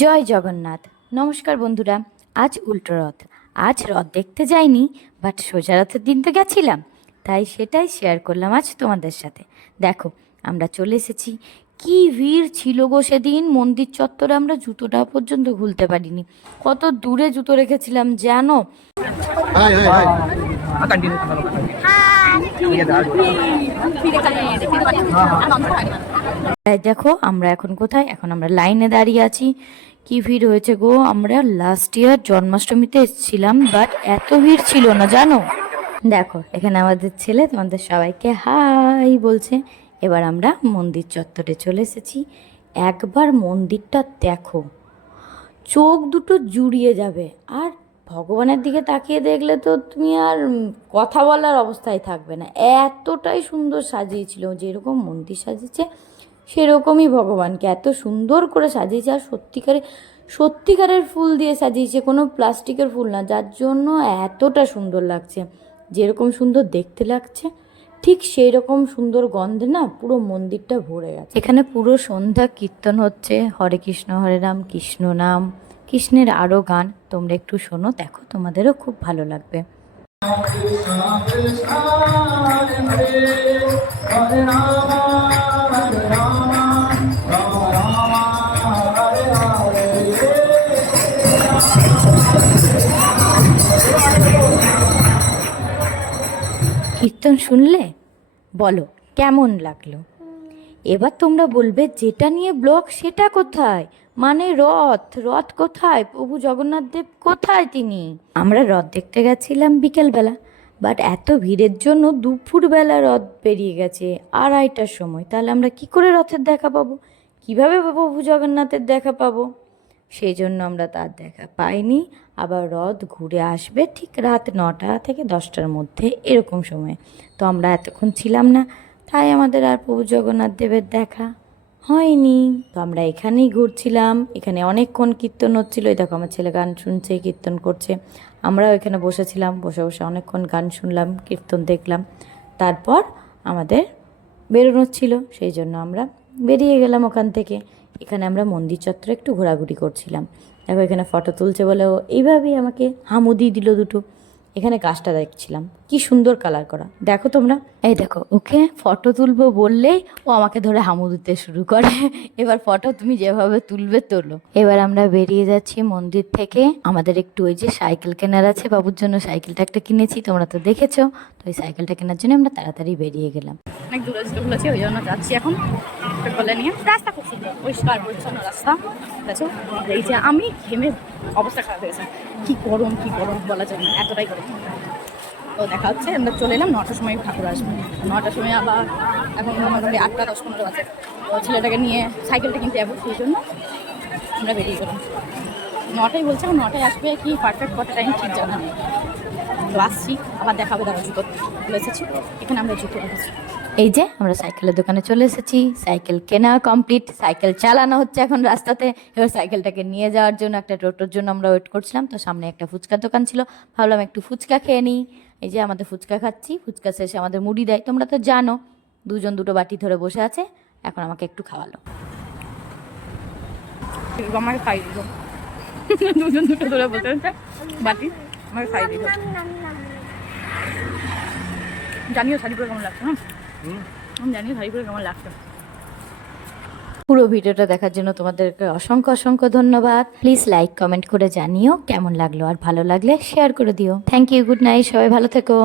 জয় জগন্নাথ। নমস্কার বন্ধুরা। আজ উল্টো রথ। আজ রথ দেখতে যাইনি, বাট সোজা রথের দিন তো গেছিলাম, তাই সেটাই শেয়ার করলাম আজ তোমাদের সাথে। দেখো, আমরা চলে এসেছি। কি ভিড় ছিল গো সেদিন মন্দির চত্বরে, আমরা জুতোটা পর্যন্ত খুলতে পারিনি। কত দূরে জুতো রেখেছিলাম জানো। তাই দেখো আমরা এখন কোথায়, এখন আমরা লাইনে দাঁড়িয়ে আছি। কি ভিড় হয়েছে গো। আমরা লাস্ট ইয়ার জন্মাষ্টমীতে এসেছিলাম, বাট এত ভিড় ছিল না জানো। দেখো এখানে আমাদের ছেলে তোমাদের সবাইকে হাই বলছে। এবার আমরা মন্দির চত্বরে চলে এসেছি। একবার মন্দিরটা দেখো, চোখ দুটো জুড়িয়ে যাবে। আর ভগবানের দিকে তাকিয়ে দেখলে তো তুমি আর কথা বলার অবস্থায় থাকবে না, এতটাই সুন্দর সাজিয়েছিল। যেরকম মন্দির সাজিয়েছে সেরকমই ভগবানকে এত সুন্দর করে সাজিয়েছে। আর সত্যিকারের ফুল দিয়ে সাজিয়েছে, কোনো প্লাস্টিকের ফুল না, যার জন্য এতটা সুন্দর লাগছে। যেরকম সুন্দর দেখতে লাগছে ঠিক সেই রকম সুন্দর গন্ধে না পুরো মন্দিরটা ভরে গেছে। এখানে পুরো সন্ধ্যা কীর্তন হচ্ছে, হরে কৃষ্ণ হরে রাম কৃষ্ণ নাম, কৃষ্ণের আরও গান। তোমরা একটু শোনো, দেখো তোমাদেরও খুব ভালো লাগবে। কীর্তন শুনলে বলো কেমন লাগলো। এবার তোমরা বলবে যেটা নিয়ে ব্লগ সেটা কোথায়, মানে রথ রথ কোথায়, প্রভু জগন্নাথ দেব কোথায় তিনি। আমরা রথ দেখতে গেছিলাম বিকেলবেলা, বাট এত ভিড়ের জন্য দুপুরবেলা রথ বেরিয়ে গেছে 2:30টার সময়। তাহলে আমরা কি করে রথের দেখা পাবো, কিভাবে প্রভু জগন্নাথের দেখা পাবো। সেই জন্য আমরা তার দেখা পাইনি। আবার রথ ঘুরে আসবে ঠিক রাত 9টা থেকে 10টার মধ্যে এরকম সময়। তো আমরা এতক্ষণ ছিলাম না, তাই আমাদের আর প্রভু জগন্নাথ দেবের দেখা হয়নি। তো আমরা এখানেই ঘুরছিলাম, এখানে অনেকক্ষণ কীর্তন হচ্ছিলো। এই দেখো আমার ছেলে গান শুনছে, কীর্তন করছে। আমরাও এখানে বসেছিলাম, বসে বসে অনেকক্ষণ গান শুনলাম, কীর্তন দেখলাম। তারপর আমাদের বেরোনোর ছিল, সেই জন্য আমরা বেরিয়ে গেলাম ওখান থেকে। এখানে আমরা মন্দির চত্বরে একটু ঘোরাঘুরি করছিলাম। দেখো এখানে ফটো তুলছে বলে ও এইভাবেই আমাকে হামুদি দিল দুটো। এখানে গাছটা দেখছিলাম, কি সুন্দর কালার করা, দেখো তোমরা। এই দেখো ওকে ফটো তুলবো বললেই ও আমাকে ধরে হামু দিতে শুরু করে। এবার ফটো তুমি যেভাবে তুলবে তোলো। এবার আমরা বেরিয়ে যাচ্ছি মন্দির থেকে। আমাদের একটু ওই যে সাইকেল কেনার আছে, বাবুর জন্য সাইকেলটা একটা কিনেছি, তোমরা তো দেখেছো। তো ওই সাইকেলটা কেনার জন্য আমরা তাড়াতাড়ি বেরিয়ে গেলাম। অনেক দূরে খুলেছে, ওই জন্য যাচ্ছি এখন বলে নিয়ে। রাস্তা খুব সুন্দর, পরিষ্কার পরিচ্ছন্ন রাস্তা। দেখো এই যে আমি ঘেমে অবস্থা খারাপ হয়েছে, কি গরম বলা যায় না, এতটাই গরম। তো দেখা হচ্ছে আমরা চলে এলাম 9টার সময়, ঠাকুর আসবে 9টার সময়। আবার এখন মোটামুটি 8টা 10-15 আছে। তো ছেলেটাকে নিয়ে সাইকেলটা কিনতে যাবো, সেই জন্য আমরা বেরিয়ে গেলাম। 9টায় বলছে, 9টায় আসবে, কি পারফেক্ট কত টাইম ঠিক জানা নেই। তো আসছি, আবার দেখাবে। দাঁড়া জুতো চলে এসেছি, এখানে আমরা জুতো রেখেছি। এই যে আমরা সাইকেলের দোকানে চলে এসেছি, সাইকেল কেনা কমপ্লিট, সাইকেল চালানো হচ্ছে এখন রাস্তাতে। এবার সাইকেলটাকে নিয়ে যাওয়ার জন্য একটা টোটোর জন্য আমরা ওয়েট করছিলাম। তো সামনে একটা ফুচকার দোকান ছিল, ভাবলাম একটু ফুচকা খেয়ে নিই। এই যে আমাদের ফুচকা খাচ্ছি, ফুচকা শেষে আমাদের মুড়ি দেয়, তোমরা তো জানো। দুজন দুটো বাটি ধরে বসে আছে, এখন আমাকে একটু খাওয়ালো। আমাকে খাই দিল, দুজন দুটো ধরে বসে আছে বাটি, আমাকে খাই দিল। জানিও শাড়ি পরে কেমন লাগছে। জানিও শাড়ি পরে কেমন লাগছে। পুরো ভিডিওটা দেখার জন্য তোমাদেরকে অসংখ্য অসংখ্য ধন্যবাদ। প্লিজ লাইক কমেন্ট করে জানিও কেমন লাগলো, আর ভালো লাগলে শেয়ার করে দিও। থ্যাংক ইউ, গুড নাইট, সবাই ভালো থেকো।